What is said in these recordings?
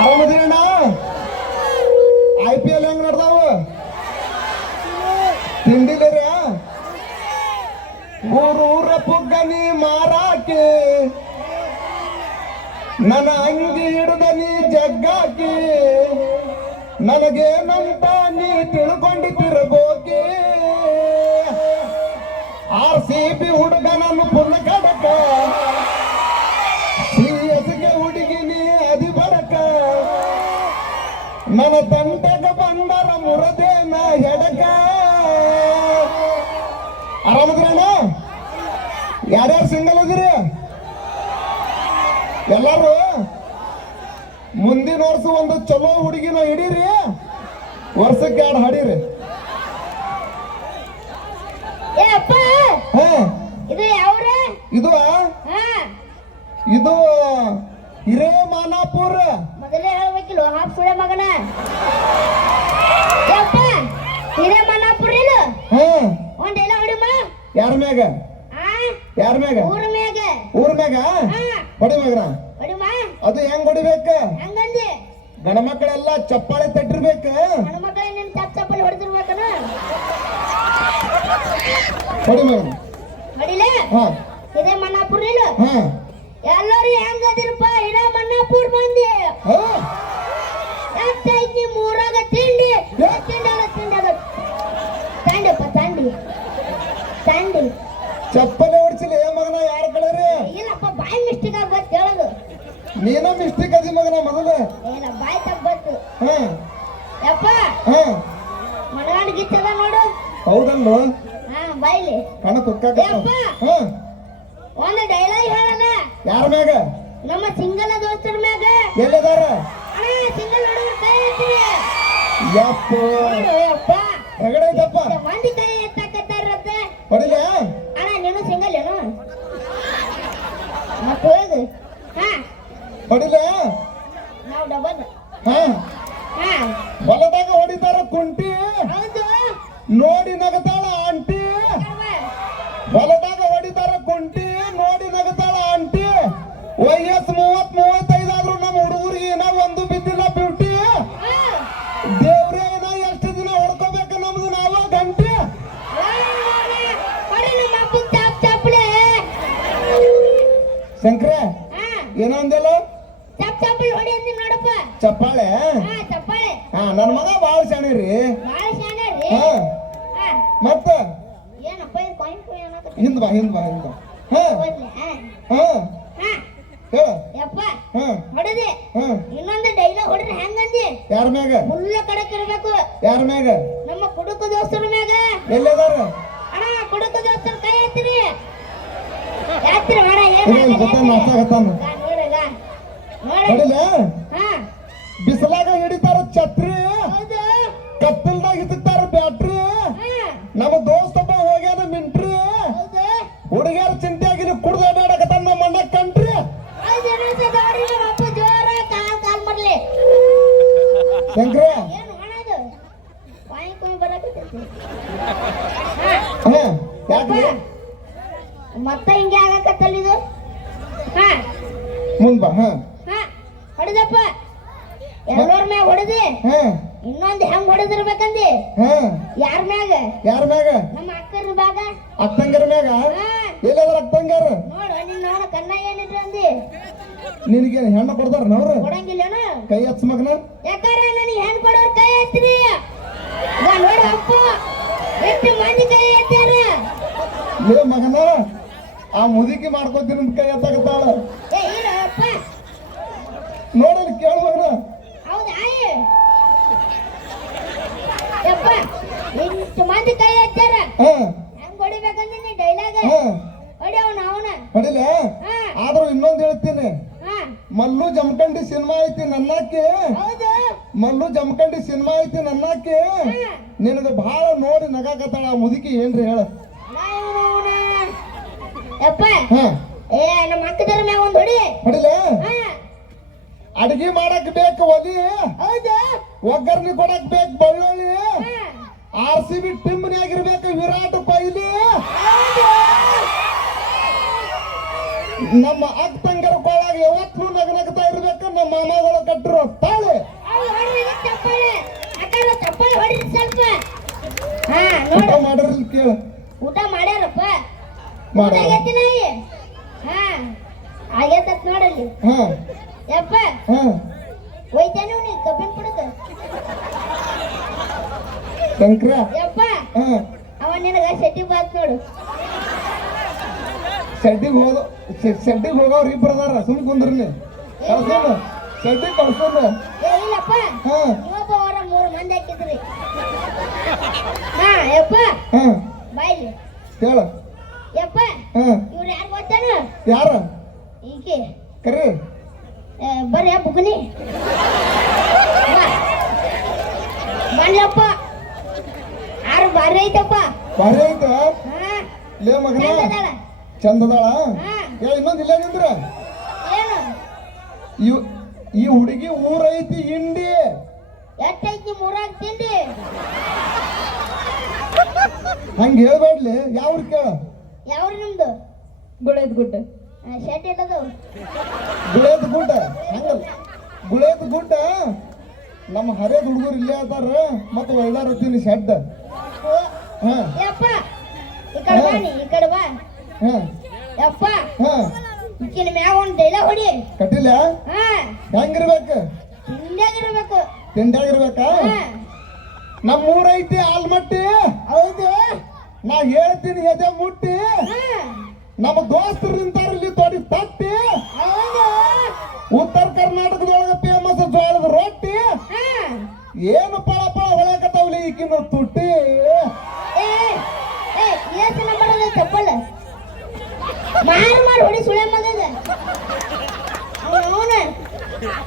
ಆರಾಮದಿರಣ್ಣ I P L ಹೆಂಗ್ ನಡ್ದಾವ? ತಿಂಡಿಲರ ಊರೂರ ಪುಗ್ಗನಿ ಮಾರಾಕೆ. ನನ್ನ ಅಂಗಿ ನೀ ಜಗ್ಗಾಕಿ. ನನಗೇನಂತ ನನ್ನ ತಂಟಗ ಬಂದರ ಮುರದೇನ ಹೆಡಕ. ಆರಾಮದ್ರಣ್ಣ ಯಾರ್ಯಾರು ಸಿಂಗಲ್ ಅದಿರಿ ಎಲ್ಲಾರು? ಮುಂದಿನ ವರ್ಷ ಒಂದು ಚಲೋ ಹುಡುಗಿನ ಹಿಡೀರಿ. ವರ್ಷಕ್ಕೆ ಎರಡು ಹಾಡೀರಿ. ಏ ಅಪ್ಪ! ಹಾ. ಇದು ಇದು ಹಾ. ಇದು ಹಿರೇಮಾನಾಪುರ. ಮೊದಲೇ ಹೇಳ್ಬೇಕಿಲ್ಲ ಹಾಫ್ ಸುಳೆ ಮಗನ. ಏ ಅಪ್ಪ ಹಿರೇ ಮನಾಪುರ ಇಲ್ಲ. ಹಾ. ಒಂದೆಲ್ಲ ಹೊಡಿಮ ಯಾರ ಮ್ಯಾಗ? ಆ? ಯಾರ ಮ್ಯಾಗ? ಊರ ಮ್ಯಾಗ. ಊರ ಮ್ಯಾಗ? ಹೊಡಿ ಮಗನ. ಹೊಡಿಮ ಅದು ಹೆಂಗ್ ಹೊಡಿಬೇಕ? ಹಂಗಂದಿ. ಗಣ ಮಕ್ಕಳೆಲ್ಲ ಚಪ್ಪಾಳೆ ತಟ್ಟಿರ್ಬೇಕ? ಗಣ ಮಕ್ಕಳ ನಿನ್ ತಪ್ಪಲ್ಲಿ ಹೊಡೆದಿರ್ಬೇಕನ? ಹೊಡಿ ಹೊಡಿಲೆ? ಹಾ. ಹಿರೇ ಮನ್ನಾಪುರ ಇಲ್ಲ. ಹಾ. ಎಲ್ಲರೂ ಹೆಂಗದಿರಪ್ಪ? ಇಡ ಮನ್ನಾಪುರ ಮಂದಿ. ಎಷ್ಟೈತಿ ಮೂರಾಗ ತಿಂಡಿ. ತಿಂಡಲ್ಲ ತಿಂಡದ ತಂಡಪ್ಪ ತಂಡಿ. ತಂಡಿ. ಚಪ್ಪಲಿ ಹೊಡ್ಸಿಲ್ಲ. ಏ ಮಗನ ಯಾರ ಕಡೆ ರೀ ಇಲ್ಲಪ್ಪ ಬಾಯಿ ಮಿಸ್ಟೇಕ್ ಆಗ್ಬತ್ತು ಹೇಳೋದು ನೀನ ಮಿಸ್ಟೇಕ್ ಅದಿ ಮಗನ ಮೊದಲು. ಇಲ್ಲ ಬಾಯಿ ತಪ್ಪತ್ತು ಯಪ್ಪ. ಮನಗಂಡ ಗಿತ್ತದ ನೋಡು. ಹೌದಲ್ವ? ಹಾ ಬಾಯ್ಲಿ. ಕಣ ತುಕ್ಕ ಯಪ್ಪ. ಹಾ. ಒಂದು ಡೈಲಾಗ್ ಹೇಳದ ಯಾರ ಮ್ಯಾಗ ನಮ್ಮ ಸಿಂಗಲ್ ದೋಸ್ತರ ಮ್ಯಾಗ. ಎಲ್ಲಿದಾರ? ಅಣ್ಣ ಸಿಂಗಲ್ ಹುಡುಗರು ಕೈ ಎತ್ತಿರಿ ಯಪ್ಪ. ನೋಡು ಯಪ್ಪ. ರಗಡ ಐತಪ್ಪ ಇದು ಮಂದಿ ಕೈ ಎತ್ತಾಕತ್ತಾರತ್ತ ಹೊಡಿಲ? ಅಣ್ಣ ನೀನು ಸಿಂಗಲ್ ಏನು ಮತ್ತೆ ಹೋಗು? ಹಾ. ಹೊಡಿಲ? ಶಂಕ್ರ ಹಾ. ಏನೋ ಅಂದಲ್ಲ ಚಪ್ಪಾಳೆ? ಹಾ ನನ್ನ ಮಗ ಬಾಳ ಶಾಣೆ ರೀ. ಮತ್ತ? ಹಿಂದ್ ಬಾ ಹಿಂದ್ ಬಾ ಹಿಂದ್ ಹಾ. ಹೋಗ್ಲಿ, ಹಾ. ಹಾ. ಹಾ. ಹೇಳ. ಯಪ್ಪ ಹಾ. ಹೊಡೆದಿ. ಹಾ. ಇನ್ನೊಂದು ಡೈಲಾಗ್ ಹೊಡ್ರಿ ಹೆಂಗಂದಿ ಯಾರ ಮ್ಯಾಗ? ಮುಳ್ಳ ಕಡೆ ಇರ್ಬೇಕು. ಯಾರ ಮ್ಯಾಗ? ನಮ್ಮ ಕುಡುಕ ದೋಸ್ತರ ಮ್ಯಾಗ. ಎಲ್ಲದಾರ? ಅಣ್ಣ ಕುಡುಕ ದೋಸ್ತರ ಕೈ ಎತ್ತಿರಿ. ಎತ್ತಿರಿ ಎಲ್ಲರ ಮ್ಯಾಗ ಹೊಡೆದಿ? ಇನ್ನೊಂದು ಹೆಂಗ್ ಹೊಡೆದಿರ್ಬೇಕಂದಿ? ಯಾರ ಮ್ಯಾಗ? ಯಾರ ಮ್ಯಾಗ? ನಮ್ಮ ಅಕ್ಕರ ಮ್ಯಾಗ. ಅಕ್ಕಂಗರ ಮ್ಯಾಗ? ಎಲ್ಲದ್ರ ಅಕ್ಕಂಗಾರ? ನೋಡು ನಿನ್ನ ನೋಡ ಕಣ್ಣ ಏನಿದ್ರು ಅಂದಿ? ನಿನಗೇನು ಹೆಣ್ಣು ಕೊಡ್ತಾರ ನೋಡ್ರ ಕೊಡಂಗಿಲ್ಲೇನು? ಕೈ ಹಚ್ಚ ಮಗನ? ಯಾಕಾರ ನನಗೆ ಹೆಣ್ಣು ಕೊಡೋರ್ ಕೈ ಹಚ್ಚ್ರಿ ನೋಡ ಅಪ್ಪ ಎಷ್ಟು ಮಂದಿ ಕೈ ಹಚ್ಚಾರ ಲೇ ಮಗನ ಆ ಮುದುಕಿ ಮಾಡ್ಕೊತೀನಿ ಕೈ ಎತ್ತಾಕತ್ತಾಳ. ಏ ಇಲ್ಲ ಅಪ್ಪ ನೋಡಲ್ಲಿ ಕೇಳು ಮಗನ ಹೌದಾ ಯಪ್ಪ ಇಷ್ಟು ಮಂದಿ ಕೈ ಎತ್ತಾರ ಹಾ ಹೆಂಗ್ ಹೊಡಿಬೇಕಂದಿನಿ ಡೈಲಾಗ ಹಾ ಹೊಡಿ ಅವನ ಅವನ ಹೊಡಿಲೆ? ಆದ್ರೂ ಇನ್ನೊಂದ್ ಹೇಳ್ತೀನಿ. ಮಲ್ಲು ಜಮಖಂಡಿ ಸಿನಿಮಾ ಐತಿ ನನ್ನಕ್ಕೆ ಹೌದು. ಮಲ್ಲು ಜಮಖಂಡಿ ಸಿನಿಮಾ ಐತಿ ನನ್ನಕ್ಕೆ ನಿನಗೆ ಬಹಳ ನೋಡಿ ನಗಾಕತ್ತಾಳ ಆ ಮುದುಕಿ ಏನ್ರಿ ಹೇಳ? ನಾ. ಯಪ್ಪ. ಹಾ. ಏ ನಮ್ಮ ಅಕ್ಕದರ ಮ್ಯಾಗ ಒಂದ್ ಹೊಡಿ. ಹೊಡಿಲೆ? ಅಡಿಗೆ ಮಾಡಕ್ ಬೇಕು ಒಲಿ. ಹೌದು. ಒಗ್ಗರ್ನಿ ಕೊಡಕ್ ಬೇಕು ಬೆಳ್ಳುಳ್ಳಿ. ಆರ್ ಸಿ ಬಿ ಟೀಮ್ನಾಗಿರ್ಬೇಕು ವಿರಾಟ್ ಕೊಹ್ಲಿ. ನಮ್ಮ ಅಕ್ಕ ತಂಗರ ಕೊಳಾಗ ಯಾವತ್ತು ನಗನಗ್ತಾ ಇರ್ಬೇಕು ನಮ್ಮ ಮಾಮಗಳು ಕಟ್ಟರು ತಾಳೆ. ಊಟ ಮಾಡಿರಲಿ ಕೇಳು. ಊಟ ಮಾಡ್ಯಾರಪ್ಪ ಮಾಡಾಗೈತಿ ನಾಯಿ ಹಾ ಆಗೈತ ನೋಡಲ್ಲಿ. ಹಾ. ಯಪ್ಪ ಹಾ. ಒಯ್ತಾನೆ ನೀ ಕಬ್ಬಿನ ಕುಡಕ ಶಂಕರ? ಯಪ್ಪ ಹಾ. ಅವ ನಿನಗ ಶೆಟ್ಟಿ ಬಾತ್ ನೋಡು. ಶೆಡ್ಡಿಗೆ ಹೋದ ಶೆಡ್ಡಿಗೆ ಹೋಗೋರು ಇಬ್ರು ಅದಾರ ಸುಮ್ ಕುಂದ್ರಿ ಕಳ್ಸೋಣ ಶೆಡ್ಡಿಗೆ ಕಳ್ಸೋಣ. ಏ ಇಲ್ಲಪ್ಪ. ಹಾ. ಇವೊಬ್ಬ ಅವರ ಮೂರು ಮಂದಿ ಹಾಕಿದ್ರಿ. ಹಾ ಯಪ್ಪ. ಬಾಯ್ಲಿ. ಹೇಳ ಯಪ್ಪ ಇವ್ರು ಯಾರು ಗೊತ್ತಾನು? ಯಾರು? ಈಕೆ. ಕರೆ ಬರ್ರಿ ಬುಗ್ನಿ. ಬಾ. ಬಾರಿ ಐತಪ್ಪ ಭಾರಿ ಐತ ಹಾ. ಲೇ ಮಗನ. ಚಂದದಾಳ. ಏ ಇನ್ನೊಂದ್ ಇಲ್ಲ ನಿಂದ್ರ? ಏನು? ಇವ್ ಈ ಹುಡುಗಿ ಊರೈತಿ ಇಂಡಿ ಎಷ್ಟೈತಿ ಮೂರಾಗ ತಿಂಡಿ? ಹಂಗ ಹೇಳ್ಬೇಡ್ಲಿ. ಯಾವ ಕೇಳ? ಯಾವ ನಿಮ್ದು? ಗುಳೇದ್ ಗುಡ್ಡ. ಶೆಡ್ ಇಲ್ಲದು ಗುಳೇದ ಗುಡ್ಡ? ಹಂಗಲ್ಲ ಗುಳೇದ ಗುಡ್ಡ? ನಮ್ಮ ಹರೆ ಹುಡುಗರು ಇಲ್ಲೇ ಅದಾರ ಮತ್ತೆ ಒಳ್ದಾರ ಹತ್ತೀನಿ ಶೆಡ್. ಹಾ. ಯಪ್ಪ ಈ ಕಡೆ ಬಾ ನೀ ಈ ಕಡೆ ಬಾ. ಯಪ್ಪ ಈಕಿನ ಮ್ಯಾಗ ಒಂದು ಡೈಲಾಗ್ ಹೊಡಿ. ಕಟ್ಟಿಲ್ಲ? ಹಾ. ಹೆಂಗಿರ್ಬೇಕು? ತಿಂಡಿಯಾಗಿರ್ಬೇಕು. ತಿಂಡ್ಯಾಗಿರ್ಬೇಕಾ? ನಮ್ಮ ಊರೈತಿ ಆಲ್ಮಟ್ಟಿ. ಹೌದು. ನಾ ಹೇಳ್ತೀನಿ ಎದೆ ಮುಟ್ಟಿ. ನಮ್ಮ ದೋಸ್ತರು ನಿಂತಾರಲ್ಲಿ ತೋಡಿ ತಟ್ಟಿ. ಉತ್ತರ ಕರ್ನಾಟಕದೊಳಗ ಏನು ಪಳ ಪಳ ಹೊಳಕತ್ತಾವಲಿ ಈಗಿನ ತುಟ್ಟಿ? ಏ ಏ ಎಷ್ಟು ನಂಬರ್ ಅದ ಚಪ್ಪಲ್. ಮಾರು ಮಾರು ಹೊಡಿ ಸುಳೆ ಮಗಗ. ಅವನ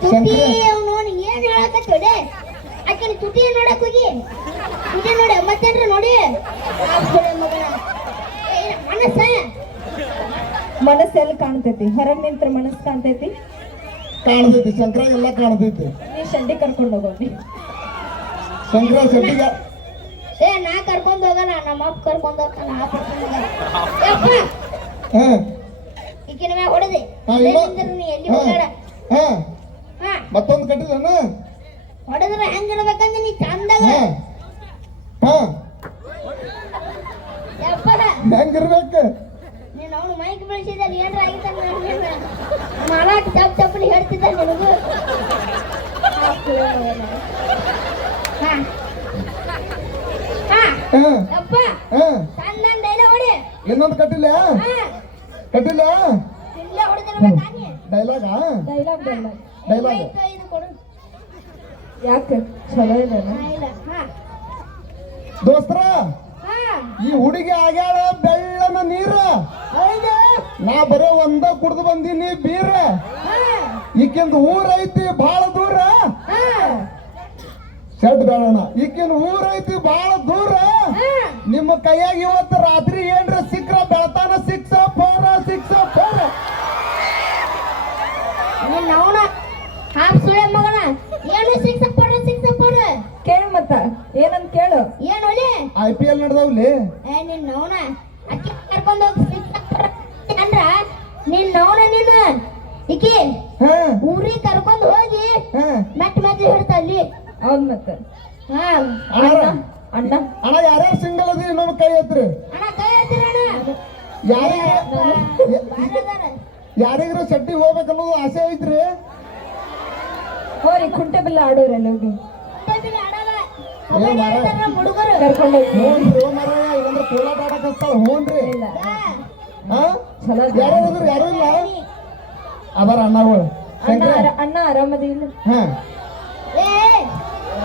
ತುಟಿ ಅವನು ಏನ್ ಹೇಳಕತ್ತೋಡೆ ಆಕಿನ ತುಟಿ ನೋಡಕ್ ಹೋಗಿ. ತುಟಿ ನೋಡಿ ಮತ್ತೇನ್ರ ನೋಡಿ. ಆ ಸುಳೆ ಮಗನ ಏ, ಮನಸ್ಸ. ಮನಸ್ಸು ಎಲ್ಲಿ ಕಾಣ್ತೈತಿ? ಹೊರಗ್ ನಿಂತ್ರ ಮನಸ್ಸು ಕಾಣ್ತೈತಿ? ಕಾಣ್ತೈತಿ ಶಂಕರ ಎಲ್ಲ ಕಾಣ್ತೈತಿ. ನೀ ಶಂಡಿ ಕರ್ಕೊಂಡು ಹೋಗೋನಿ ಶಂಕರ ಶೆಟ್ಟಿಗ ಏ ನಾ ಕರ್ಕೊಂಡ್ ಹೋಗಲ್ಲ ನಮ್ಮ ಅಪ್ಪ ಕರ್ಕೊಂಡ್ ಹೋಗ್ತಾನ ಆ ಕರ್ಕೊಂಡ್ ಹೋಗಲ್ಲ. ಯಪ್ಪ ಹಾ ಈಕಿನ ಮ್ಯಾಗ ಹೊಡೆದೆ ಹಾ, ಇಲ್ಲ. ನೀ ಎಲ್ಲಿ ಹಾ ಹೋಗಾಡ ಹಾ ಹಾ ಮತ್ತೊಂದು ಕಟ್ಟಿಲ್ಲನ ಹೊಡೆದ್ರೆ ಹೆಂಗ್ ಇಡ್ಬೇಕಂದ್ರೆ ನೀ ಚಂದಾಗ ಹಾ ಹಾ ಯಪ್ಪ ಹೆಂಗಿರ್ಬೇಕು ನೀನು ಅವನು ಮೈಕ್ ಬೆಳೆಸಿದಲ್ಲಿ ಏನ್ರ ಆಗಿತ್ತ ಮಾಲಾಟ ಚಪ್ ಚಪ್ಪಲಿ ಹೇಳ್ತಿದ್ದ ನಿನಗೂ ಇನ್ನೊಂದು ಕಟ್ಟಿಲ್ಲ? ಕಟ್ಟಿಲ್ಲ? ಡೈಲಾಗ? Dialogue dialogue. ಯಾಕೆ? ಚಲೋ ಇಲ್ಲ ದೋಸ್ತರ ಈ ಹುಡುಗಿ ಆಗ್ಯಾಳ ಬೆಳ್ಳನ ನೀರ. ನಾ ಬರೋ ಒಂದ ಕುಡ್ದು ಬಂದೀನಿ ಬೀರ. ಈಕೆಂದು ಊರ ಐತಿ ಬಾಳ ದೂರ ಶೆಡ್ ಬೇಡಣ ಈಕಿನ ಊರೈತಿ ಬಾಳ ದೂರ. ಹಾ. ನಿಮ್ಮ ಕೈಯಾಗ ಇವತ್ತು ರಾತ್ರಿ ಏನ್ರ ಸಿಕ್ರ ಬೆಳತಾನ ಸಿಕ್ಸ ಫೋರ್ ಸಿಕ್ಸ ಫೋರ್ ನೀನ್ ಅವನ ಹಾಫ್ ಸುಳೆ ಮಗನ. ಏನು ಸಿಕ್ಸ ಪಡ ಸಿಕ್ಸ ಪಡ ಕೇಳು ಮತ್ತ ಏನಂತ ಕೇಳು. ಏನು ಒಲೆ? ಐ ಪಿ ಎಲ್ ನಡೆದವ್ಲಿ? ಏ ನಿನ್ನ ಅವನ ಅಕ್ಕಿ ಕರ್ಕೊಂಡು ಹೋಗಿ ಸಿಕ್ಸ್ ಅಂದ್ರ ನಿನ್ನ ಅವನ ನೀನು. ಈಕಿ ಹಾ. ಊರಿಗೆ ಕರ್ಕೊಂಡು ಹೋಗಿ ಮತ್ತೆ ಮೆಟ್ಟ ಹಿಡ್ತಲ್ಲಿ ಹೌದ್ ಮತ್ತ. ಹಾ ಅಣ್ಣ ಅಣ್ಣ. ಯಾರ್ಯಾರು ಸಿಂಗಲ್ ಅದಿ ಇನ್ನೊಂದು ಕೈ ಎತ್ರಿ ಅಣ್ಣ ಕೈ ಯಾರಿಗಾರ ಶೆಟ್ಟಿ ಹೋಗ್ಬೇಕನ್ನೋದು ಆಸೆ ಐತ್ರಿ? ಹೋರಿ ಕುಂಟೆ ಬಿಲ್ಲ ಆಡೋರಲ್ಲ ಅಲ್ಲಿ ಟೇಬಲ್ ಆಡಲ್ಲ. ಕಬಡ್ಡಿ ಆಡ್ತಾರ ನಮ್ಮ ಹುಡುಗರು? ಕರ್ಕೊಂಡು ಹೋಗಿ. ಮಾರಾಯ ಇಲ್ಲಂದ್ರೆ ಕೋಲಾಟ ಆಡಕ್ ಹಚ್ತಾಳ ಹ್ಞೂನ್ರಿ ಹಾ. ಹಾ ಯಾರು ಯಾರು ಇಲ್ಲ? ಅದಾರ ಅಣ್ಣಗಳು ಅಣ್ಣ ಅಣ್ಣ ಆರಾಮದಿ ಇಲ್ಲ ಹಾ ಏ ಏಯ್ ಮನುಷ್ಯನೇ ದನಾದಿ ಯಾಕೆ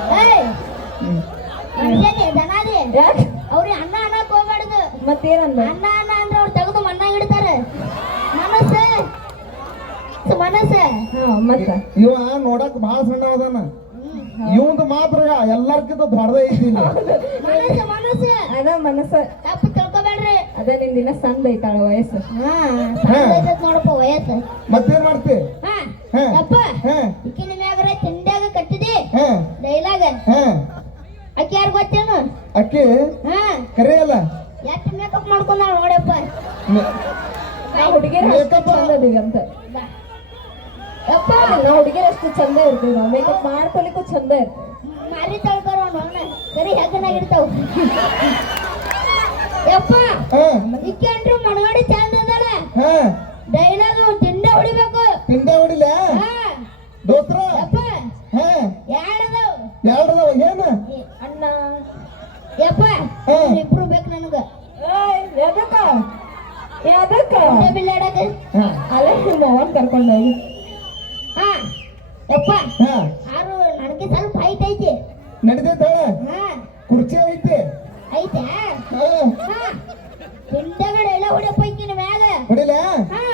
ಅವ್ರಿಗೆ ಅನ್ನ ಅನ್ನಕ್ ಹೋಗ್ಬಾರ್ದು. ಮತ್ತೇನಂದ ಅನ್ನ ಅನ್ನ ಅಂದ್ರೆ ಅವ್ರು ತೆಗೆದು ಮಣ್ಣ ಇಡ್ತಾರೆ. ಮನಸ್ಸ. ಮನಸ್ಸ. ಹಾ ಮತ್ತ? ಇವ ನೋಡಕ್ ಬಹಳ ಸಣ್ಣ ಅದಾನ. ಇವಂದು ಮಾತ್ರ ಎಲ್ಲಾರ್ಕಿಂತ ದೊಡ್ಡದ ಐತಿ. ಮನಸ್ಸು ಅದ ಮನಸ್ಸ. ತಪ್ಪು ತಿಳ್ಕೊಬೇಡ್ರಿ. ಅದ ನಿನ್ ದಿನ ಸಂದ ಐತಾಳ ವಯಸ್ಸು. ನೋಡಪ್ಪ ವಯಸ್ಸು. ಮತ್ತೇನ್ ಮಾಡ್ತಿ ಹಾ ಹಾ. ಅಪ್ಪ ಹಾ ಈಕಿನ ಮ್ಯಾಗ್ರೆ ತಿಂಡ್ಯಾಗ ಕಟ್ಟಿದಿ ಹಾ ಡೈಲಾಗ ಹಾ ಆಕಿ ಯಾರು ಗೊತ್ತೇನು ಅಕ್ಕಿ ಹಾ ಕರೆ ಅಲ್ಲ ಎಷ್ಟು ಮೇಕಪ್ ಮಾಡ್ಕೊಂಡಾಳ ನೋಡಪ್ಪ ನಾ ಹುಡುಗಿರ ಅಷ್ಟು ಚಂದ ಅದೀವಿ ಅಂತ ಯಪ್ಪ ನಾ ಹುಡುಗಿರ ಅಷ್ಟು ಚಂದ ಇರ್ತೀವಿ ನಾವು ಮೇಕಪ್ ಮಾಡ್ಕೊಲಿಕ್ಕೂ ಚಂದ ಇರ್ತೀವಿ ಮಾರಿ ತಳ್ಕೊರೋ ನೋಡ ಕರೆ ಬರೀ ಹೆಗನಾಗಿರ್ತಾವ ಯಪ್ಪ ಹಾ ಇಕ್ಕಂಡ್ರು ಮನಗಡೆ ಚಂದ ಅದಲ್ಲ ಹಾ ಡೈಲಾಗು ತಿಂಡ ಹೊಡಿಬೇಕು ತಿಂಡೆ ಹೊಡಿಲ ಹಾ ದೋಸ್ತ್ರ ಯಪ್ಪ ಹಾ ಯಾಡದವ್ ಎರಡದವ ಏನ ಅಣ್ಣ ಯಪ್ಪ ಹಾ. ಇಬ್ರು ಬೇಕು ನನಗ ಏಯ್ ಎದಕ್ಕ ಎದಕ್ಕ ಕುಂಟೆ ಬಿಲ್ಲಾಡಕ ಹಾ ಅಲ್ಲೇ ನಿಮ್ಮ ಅವನ್ ಕರ್ಕೊಂಡು ಹೋಗಿ ಹಾ ಯಪ್ಪ ಹಾ ಆರು ನನಗೆ ಸ್ವಲ್ಪ ಹೈಟ್ ಐತಿ ನಡಿತೈತ ಹಾ ಕುರ್ಚಿ ಐತಿ ಐತೆ ಹಾ ಹಾ ತಿಂಡಗಡೆ ಎಲ್ಲ ಹೊಡಿಯಪ್ಪ ಈಕಿನ ಮ್ಯಾಗ ಹೊಡಿಲ ಹಾ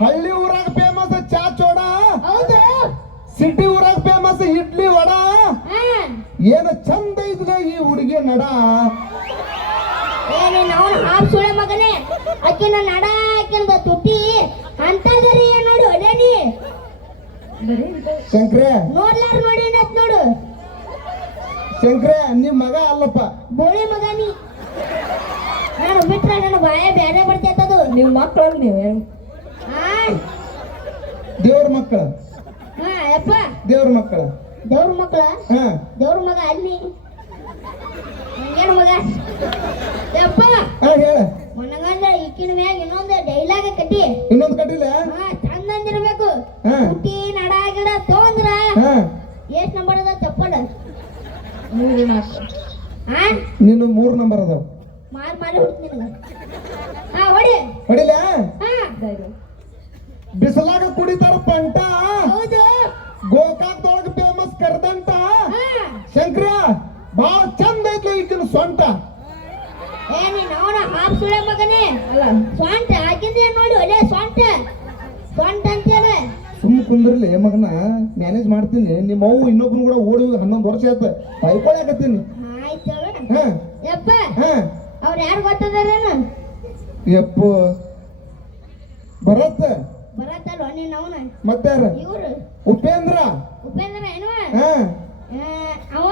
ಹಳ್ಳಿ ಊರಾಗ ಫೇಮಸ್ ಚಾ ಚೋಡ ಹೌದು ಸಿಟಿ ಊರಾಗ ಫೇಮಸ್ ಇಡ್ಲಿ ವಡ ಹಾ ಏನ ಚಂದ ಇದ್ದ ಈ ಹುಡುಗಿ ನಡ? ನಾವು ಹಾಪ್ ಸುಳೆ ಮಗನೇ. ಆಕಿನ ನಡ ಆಕಿನ ತುಟಿ. ಅಂತಂದ್ರಿ ಏನ್ ನೋಡು ಒಳ್ಳೆ ನೀ. ಬರೀ ಇದು. ಶಂಕ್ರ. ನೋಡ್ಲಾರ ನೋಡಿ ಏನತ್ ನೋಡು. ಶಂಕ್ರ ನಿಮ್ ಮಗ ಅಲ್ಲಪ್ಪ. ಬೋಳಿ ಮಗ ನೀ. ನಾನು ಬಿಟ್ರೆ ನನ್ನ ಬಾಯ ಬೇರೆ ಬರ್ತೈತದು. ನಿಮ್ ಮಕ್ಕಳು ನೀವು ದೇವ್ರ ಮಕ್ಕಳು. ಹಾ ಯಪ್ಪ. ದೇವ್ರ ಮಕ್ಕಳು. ದೇವ್ರ ಮಕ್ಳ? ಹಾ. ದೇವ್ರ ಮಗ ಅಲ್ಲಿ? ಏನು ಮಗ? ಯಪ್ಪ! ಹೇಳ. ಮನಗಂಡ ಈಕಿನ ಮ್ಯಾಗ ಇನ್ನೊಂದು ಡೈಲಾಗ ಕಟ್ಟಿ. ಇನ್ನೊಂದು ಕಟ್ಟಿಲ್ಲ? ಹಾ ಚಂದ ಅಂದಿರ್ಬೇಕು ಹುಟ್ಟಿ ನಡ ಗಿಡ ತಗೊಂಡ್ರ. ಎಷ್ಟ್ ನಂಬರ್ ಅದ ಹಾ ನಿನ್ನ ಮೂರ್ ನಂಬರ್ ಅದಾವ. ಮಾರ್ ಮಾರಿ ಹುಡ್ತಿ ನಿನಗ ಹಾ ಹೊಡಿ ಹೊಡಿಲ ಹಾ ಧೈರ್ಯ ಬಿಸಲಾಗ ಕುಡಿತಾರ ಪಂಟ ಹೌದು ಗೋಕಾಕ್ದೊಳಗ ಫೇಮಸ್ ಕರ್ದಂಟ ಹಾ ಶಂಕ್ರ ಬಾಳ ಚಂದ ಐತ್ಲೆ ಈಗಿನ ಸೊಂಟ ಏ ನೋಡ ಹಾಪ್ ಸುಳೆ ಮಗನೇ. ಅಲ್ಲ. ಸ್ವಂಟ ಹಾಕಿದ್ದೆ ನೋಡಿ ಒಳ್ಳೆ ಸ್ವಂಟ ಸ್ವಂಟ ಅಂತಾರೆ ಸುಮ್ ಕುಂದ್ರಲಿ ಮಗನ. ಮ್ಯಾನೇಜ್ ಮಾಡ್ತೀನಿ. ನಿಮ್ಮ ಅವು ಇನ್ನೊಬ್ರು ಕೂಡ ಓಡಿ ಹೋಗಿ ಹನ್ನೊಂದು ವರ್ಷ ಆಯ್ತು. ಬೈಕೊಳಕತ್ತೀನಿ ಆಯ್ತು ಹಾ. ಯಪ್ಪ. ಹಾ. ಅವ್ರು ಯಾರು ಗೊತ್ತದಾರೇನು? ಯಪ್ಪ. ಭರತ್. ಬರತ್ತಲ್ವ ನೀನ್ ಅವನ? ಮತ್ತಾರ? ಇವ್ರು? ಉಪೇಂದ್ರ. ಉಪೇಂದ್ರ ಏನು ಅವ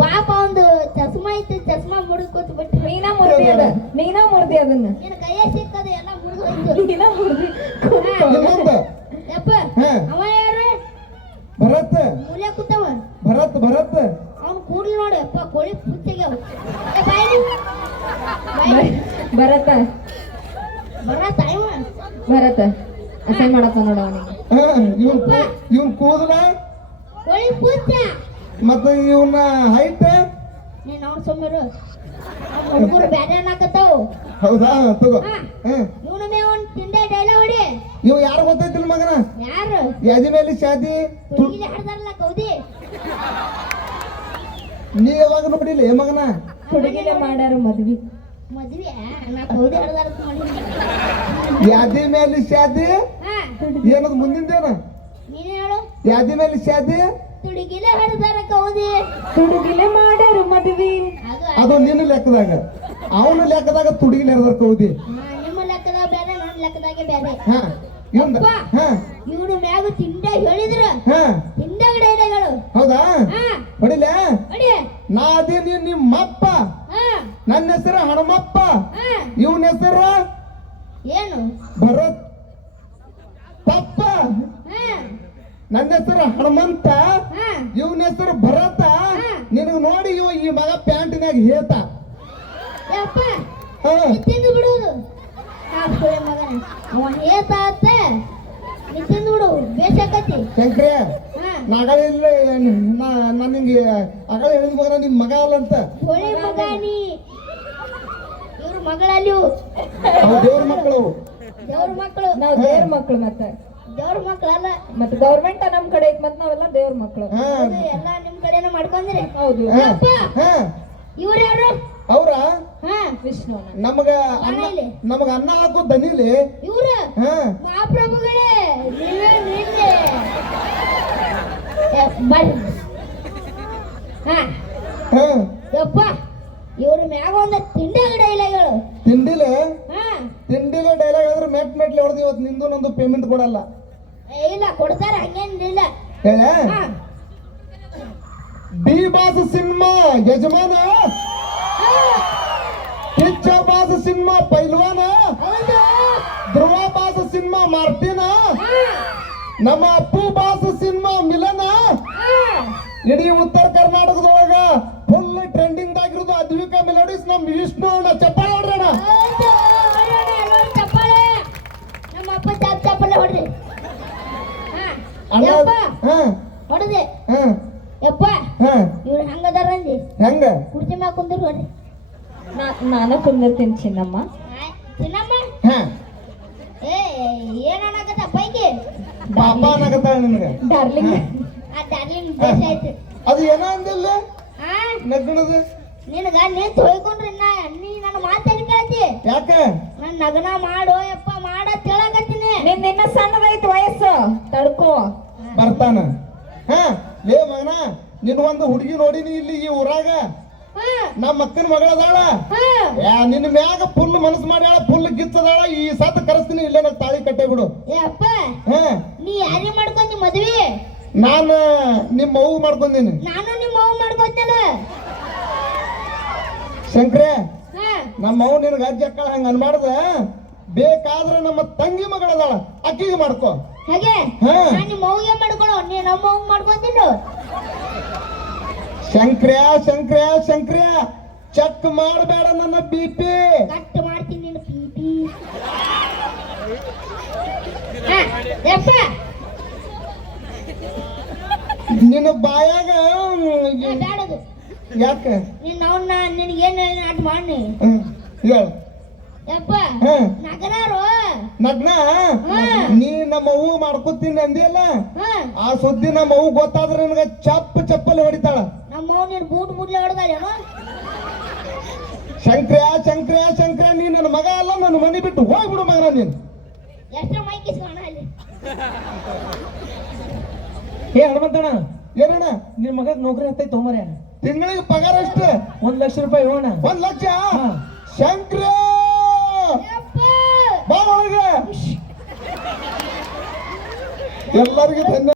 ಪಾಪ ಒಂದು ಚಸ್ಮಾ ಐತಿ ಚಸ್ಮಾ ಮುಡಿದ್ಕೊತ ಬಿಟ್ಟು ನೀನ ಮುರ್ದಿ ಅದ ನೀನ ಮುರ್ದಿ ಅದನ್ನ. ನಿನ್ನ ಕೈಯ ಸಿಕ್ಕದ ಎಲ್ಲ ಮುರಿದು ಹೋಯ್ತು. ನೀನ ಮುರ್ದಿ. ಇನ್ನೊಂದ ಯಪ್ಪ ಹಾ. ಅವ ಯಾರು? ಭರತ್ ಮೂಲೆ ಕೂತವ. ಭರತ್ ಭರತ್ ಅವ್ನ ಕೂಡ್ಲು ನೋಡಿ ಅಪ್ಪ ಕೋಳಿ ಪುಚ್ಚಿಗೆ ಬಾಯಿ. ಬಾಯಿ. ಭರತ ಬರ ತಾಯವ ಭರತ ಅಸೈನ್ ಮಾಡಪ್ಪ ನೋಡ ಅವನಿಗೆ. ಇವನ್ ಇವನ್ ಕೂದಲ? ಕೋಳಿ ಪುಚ್ಚ. ಮತ್ತೆ ಇವನ ಹೈಟ್ ನೀನ್ ಅವ್ನು ಸುಮ್ಮರು ಹುಡುಗರು ಬ್ಯಾರೆ ಅನ್ನಕತ್ತಾವು. ಹೌದಾ? ತಗೋ. ಇವನ ಮೇ ಒಂದ್ ತಿಂಡೆ ಡೈಲ ಹೊಡಿ. ಇವ್ ಯಾರು ಗೊತ್ತೈತಿಲ್ ಮಗನ? ಯಾರು? ಯಾದಿ ಮೇಲೆ ಶಾದಿ? ತು- ತುಡುಗಿಲಿ ಹಾಡ್ದಾರಲ್ಲ ಕೌದಿ ನೀ ಯಾವಾಗ ನೋಡಿಲ್ಲ ಏ ಮಗನ? ಹುಡುಗಿನೇ ಮಾಡ್ಯಾರ ಮದ್ವಿ. ಮದ್ವೆ? ನಾ ಕೌದಿ ಹಾಡ್ದಾರ ಮಾಡಿ ಯಾದಿ ಮೇಲೆ ಶಾದಿ? ಹಾ. ಏನದು ಮುಂದಿಂದೇನ? ನೀನೇ ಹೇಳು. ಯಾದಿ ಮೇಲೆ ಶಾದಿ? ತುಡುಗಿಲೆ ಹಾಡ್ದಾರ ಕೌದಿ. ತುಡಿಗಿಲೆ ಮಾಡ್ಯಾರ ಮದ್ವಿ. ಅದು ನಿನ್ನ ಲೆಕ್ಕದಾಗ. ಅವನು ಲೆಕ್ಕದಾಗ ತುಡಿಗಿಲೆ ಹರಿದಾರ ಕೌದಿ. ನಿಮ್ಮ ಲೆಕ್ಕದಾಗ ಬೇರೆ ನನ್ನ ಲೆಕ್ಕದಾಗೆ ಬೇರೆ ಹಾ ಇವನು ಮ್ಯಾಗ ತಿಂಡ ಹೇಳಿದ್ರ. ಹಾ. ತಿಂಡಾಗ ಡೈಲಾಗಳು ಹೌದಾ? ಹಾ. ಹೊಡಿಲ? ಹೊಡಿ. ನಾ ಅದೇನಿ ನಿಮ್ಮಪ್ಪ. ಹಾ. ನನ್ನ ಹೆಸರು ಹನುಮಪ್ಪ. ಹಾ. ಇವನ ಹೆಸರು ಏನು? ಭರತ್ ಪಪ್ಪ ಹಾ ನನ್ನ ಹೆಸರು ಹನುಮಂತ. ಇವನ ಹೆಸರು ಭರತ. ನಿನಗೆ ನೋಡಿ ಇವ ಈ ಮಗ ಪ್ಯಾಂಟಿನಾಗ ಹೇತ. ತಿಂದು ಮಗನ. ಅವ ಹೇತ ಅತ್ತ ನೀ ತಿಂದು ಬಿಡು ಬೇಸಾಕತಿ ಶಂಕ್ರೆ ಹಾ. ನಾಗಳೆ ಇಲ್ಲ ನನಗೆ ಅಗಳ ಹೇಳಿದ ಮಗನ ನಿಮ್ ಮಗ ಅಲ್ಲ ಅಂತ. ಸುಳೆ ಮಗ ನೀ ಇವ್ರ ಮಗಳಲ್ಲಿ ದೇವ್ರ ಮಕ್ಕಳು. ದೇವ್ರ ಮಕ್ಕಳು. ನಾವ್ ದೇವ್ರ ಮಕ್ಳು ಮತ್ತೆ. ದೇವ್ರ ಮಕ್ಕಳಲ್ಲ ಮತ್ತೆ ಗೌರ್ಮೆಂಟ್ ನಮ್ ಕಡೆ ಐತ್ ಮತ್ ನಾವೆಲ್ಲ ದೇವ್ರ ಮಕ್ಳು. ಹಾ ಹೌದು, ಎಲ್ಲ ನಿಮ್ ಕಡೆನ ಮಾಡ್ಕೊಂಡ್ರಿ ಹೌದು. ಇವ್ರ ಯಪ್ಪ ಹಾ ಇವ್ರು ಯಾರು? ಅವ್ರ? ಹಾ. ವಿಷ್ಣು ನಮಗ ಅನ್ನ ನಮಗ ಅನ್ನ ಹಾಕೋ ದನಿಲಿ? ಇವ್ರು? ಹಾ. ಮಹಾಪ್ರಭುಗಳೇ ನೀವೇ ನಿನ್ನೆ ಬರ್ರಿ. ಹಾ. ಹಾ. ಯಪ್ಪ ಇವ್ರ ಮ್ಯಾಗ ಒಂದು ತಿಂಡಾಗ ಡೈಲಾಗ್ಗಳು ತಿಂಡಿಲೆ? ಹಾ. ತಿಂಡಿಲೆ ಡೈಲಾಗ್ ಆದ್ರೆ ಮೆಟ್ ಮೆಟ್ಲಿ ಹೊಡೆದು ಇವತ್ತು ನಿಂದು ನಂದು ಪೇಮೆಂಟ್ ಕೊಡಲ್ಲ. ಇಲ್ಲ ಕೊಡ್ತಾರ ಹಂಗೇನಿಲ್ಲ. ಹೇಳ? B boss cinema Yajamana? Kiccha boss cinema ಪೈಲ್ವಾನ? ಧ್ರುವ ಬಾಸ ಸಿನಿಮಾ ಮಾರ್ತೀನ ನಮ್ಮ ಅಪ್ಪು ಬಾಸ ಸಿನಿಮಾ ಮಿಲನ? ಇಡೀ ಉತ್ತರ ಕರ್ನಾಟಕದೊಳಗ ಫುಲ್ ಟ್ರೆಂಡಿಂಗ್ ಆಗಿರೋದು ಅದ್ವಿಕ ಮೆಲೋಡಿಸ್. ನಮ್ಮ ವಿಷ್ಣು ಅಣ್ಣ ಚಪ್ಪಾಳೆ ಹೊಡ್ರಣ್ಣ ಚಪ್ಪಾಳೆ. ನಮ್ಮ ಅಪ್ಪ ಚಪ್ಪಾಳೆ ಹೊಡ್ರಿ. ಯಪ್ಪ. ಹಾ ಹೊಡೆದೆ. ಹಾ ಯಪ್ಪ. ಹಾ ಇವ್ರು ಹೆಂಗ ಕುರ್ಚಿ ಮ್ಯಾಗ ಕುಂದ್ರು ನಾನು ಕುಂದಿರ್ತೀನಿ ಚಿನ್ನಮ್ಮ. ಚಿನ್ನಮ್ಮ? ಹಾ. ಏ ಏನ್ ಅನ್ನಕತ್ತ ಪೈಕಿ? ಪಾಪ ಅನ್ನಕತ್ತಾಳ ನಿನಗೆ? ಡಾರ್ಲಿಂಗ್. ಆ ಡಾರ್ಲಿಂಗ್ ಅದು ಏನೋ ಅಂದಿಲ್ಲ? ನಗ್ನದು? ನಿನಗ ನಿಂತು ಹೋಯ್ಕೊಂಡ್ರಿ ನಾ ನೀ ನನ್ನ ಕೇಳ್ತಿ? ಯಾಕ? ನನ್ ನಗನ ಮಾಡೋ ಯಪ್ಪ. ಇನ್ನ ಸಣ್ಣದೈತಿ ವಯಸ್ಸು. ತಡ್ಕೋ. ಬರ್ತಾನ. ಹಾ ಲೇ ಮಗನ ನಿನ್ ಒಂದು ಹುಡುಗಿ ನೋಡಿನಿ ಇಲ್ಲಿ ಈ ಊರಾಗ. ಹಾ. ನಮ್ಮ ಅಕ್ಕನ ಮಗಳದಾಳ. ಹಾ. ಯಾ ನಿನ್ನ ಮ್ಯಾಗ ಫುಲ್ ಮನಸ್ಸು ಮಾಡ್ಯಾಳ ಫುಲ್ ಗಿಚ್ಚದಾಳ ಈ ಸತ್ ಕರೆಸ್ತೀನಿ ಇಲ್ಲೇ ನಾ ತಾಳಿ ಕಟ್ಟೆ ಬಿಡು. ಏ ಅಪ್ಪ ಹಾ. ನೀ ಯಾರಿ ಮಾಡ್ಕೊಂಡಿ ಮದ್ವಿ? ನಾನು ನಿಮ್ಮ ಅವ್ವ ಮಾಡ್ಕೊಂಡೀನಿ. ನಾನು ನಿಮ್ಮ ಮಗು ಮಾಡ್ಕೊತಲ್ಲ ಶಂಕ್ರೆ ನಮ್ಮ ಮಗು ನಿನಗೆ ಅಜ್ಜಿ ಅಕ್ಕಳ ಹಂಗ ಅನ್ಬಾರ್ದ? ಬೇಕಾದ್ರೆ ನಮ್ಮ ತಂಗಿ ಮಗಳದಾಳ ಅಕ್ಕಿಗೆ ಮಾಡ್ಕೋ. ಹಾಗೆ? ಹಾ. ನಾನು ನಿಮ್ಮ ಅವ್ಗೆ ಮಾಡ್ಕೊಳ್ಳೋ ನೀ ನಮ್ಮ ಅವ್ವ ಮಾಡ್ಕೊಂತೀನಿ ಶಂಕ್ರ್ಯ ಶಂಕ್ರ್ಯ ಶಂಕ್ರ್ಯ ಚೆಕ್ ಮಾಡಬೇಡ ನನ್ನ ಬಿ ಪಿ. ಕಟ್ ಮಾಡ್ತೀನಿ ನಿನ್ನ ಪಿ. ಪಿ ಯಪ್ಪ ನಿನ್ನ ಬಾಯಾಗ ಬೇಡದು ಯಾಕೆ? ನಿನ್ನ ಅವನ್ನ ನಿನಗೆ ಏನು ಅಟ್ ಮಾಡಿ ಹೇಳು. ನಗ್ನ? ಹಾ. ನೀ ನಮ್ಮ ಅವ್ವ ಮಾಡ್ಕೊತೀನಿ ಅಂದಿಯಲ್ಲ? ಆ ಸುದ್ದಿ ನಮ್ಮ ಅವ್ವ ಗೊತ್ತಾದ್ರೆ ನನಗ ಚಪ್ಪ ಚಪ್ಪಲಿ ಹೊಡಿತಾಳ. ಬೂಟ್ ಬೂಟ್ಲೆ ಶಂಕ್ರ್ಯ ಶಂಕ್ರ್ಯ ಶಂಕ್ರ್ಯ ನೀ ನನ್ನ ಮಗ ಅಲ್ಲ ನನ್ನ ಮನೆ ಬಿಟ್ಟು ಹೋಗ್ಬಿಡು ಮಗನ ನೀನು. ಎಷ್ಟರ ಮೈಕಿಸ್ಕೋಣ ಅಲ್ಲಿ. ಏ ಹನುಮಂತಣ್ಣ ಏನಣ್ಣ? ನಿನ್ ಮಗ ನೌಕರಿ ಹತ್ತೈತೆ ತೊಂಬರ್ಯ ತಿಂಗಳಿಗೆ ಪಗಾರ ಎಷ್ಟು? ಒಂದ್ ಲಕ್ಷ ರೂಪಾಯಿ ಹೋಣ ಒಂದ್ ಲಕ್ಷ. ಶಂಕ್ರ ಬಾ ಎಲ್ಲರಿಗೂ ಧನ್ಯ